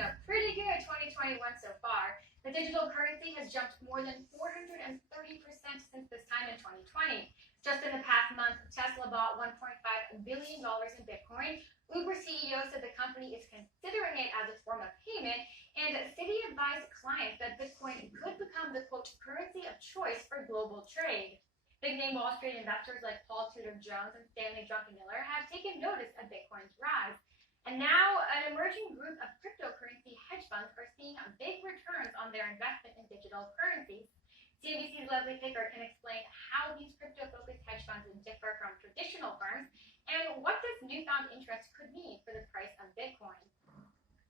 having a pretty good 2021 so far. The digital currency has jumped more than 430% since this time in 2020. Just in the past month, Tesla bought $1.5 billion in Bitcoin. Uber CEO said the company is considering it as a form of payment, and Citi advised clients that Bitcoin could become the, quote, currency of choice for global trade. Big-name Wall Street investors like Paul Tudor Jones and Stanley Druckenmiller have taken notice of Bitcoin's rise. And now, an emerging group of cryptocurrency hedge funds are seeing big returns on their investment in digital currencies. CNBC's Leslie Pickard can explain how these crypto-focused hedge funds differ from traditional firms and what this newfound interest could mean for the price of Bitcoin.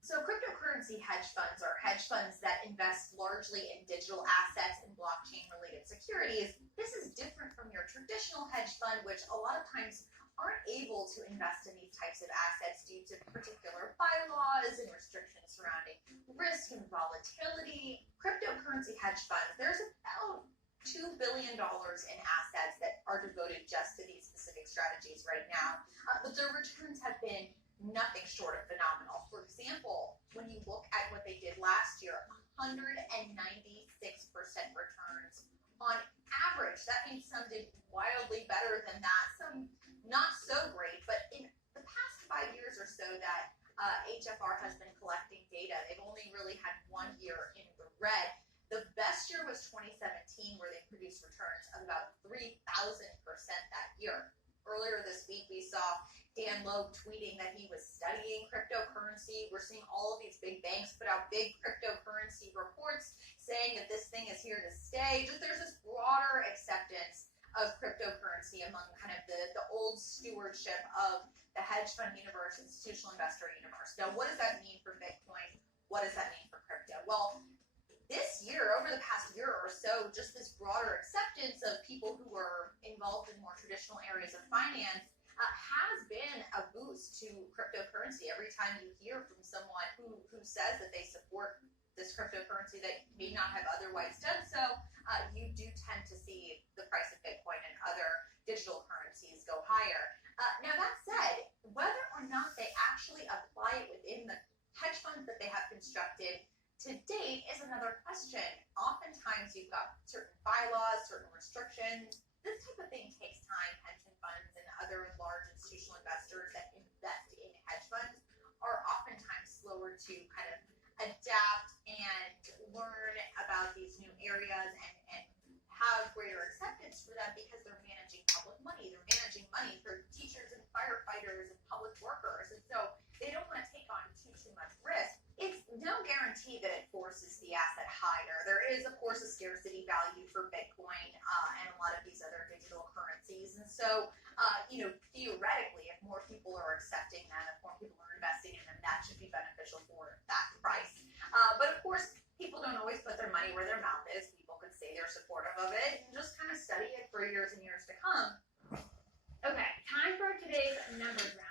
So cryptocurrency hedge funds are hedge funds that invest largely in digital assets and blockchain-related securities. This is different from your traditional hedge fund, which a lot of times aren't able to invest in these types of assets due to particular bylaws and restrictions surrounding risk and volatility. Cryptocurrency hedge funds, there's about $2 billion in assets that are devoted just to these specific strategies right now. But their returns have been nothing short of phenomenal. For example, when you look at what they did last year, 196% returns on average. That means some did wildly better than that, some not so great. But in the past 5 years or so that HFR has been collecting data, they've only really had 1 year in the red. The best year was 2017, where they produced returns of about 3,000% that year. Earlier this week, we saw Dan Loeb tweeting that he was studying cryptocurrency. We're seeing all of these big banks put out big cryptocurrency reports saying that this thing is here to stay. Just there's this broader acceptance of cryptocurrency among kind of the old stewardship of the hedge fund universe, institutional investor universe. Now, what does that mean for Bitcoin? What does that mean for crypto? Well, this year, over the past year or so, just this broader acceptance of people who are involved in more traditional areas of finance has been a boost to cryptocurrency. Every time you hear from someone who says that they support this cryptocurrency that may not have otherwise done so, you do tend to see the price of Bitcoin and other digital currencies go higher. Now that said, whether or not they actually apply it within the hedge funds that they have constructed to date is another question. Oftentimes you've got certain bylaws, certain restrictions. This type of thing takes time. Pension funds and other large institutional investors that invest in hedge funds are oftentimes slower to kind of adapt and learn about these new areas and have greater acceptance for them because they're managing public money. They're managing money for teachers and firefighters and public workers. And so they don't want to take on too much risk. It's no guarantee that it forces the asset higher. There is, of course, a scarcity value for Bitcoin and a lot of these other digital currencies. And so, theoretically, if more people are accepting them, if more people are investing in them, that should be beneficial for that price. But of course, people don't always put their money where their mouth is. People could say they're supportive of it and just kind of study it for years and years to come. Okay, time for today's numbers round.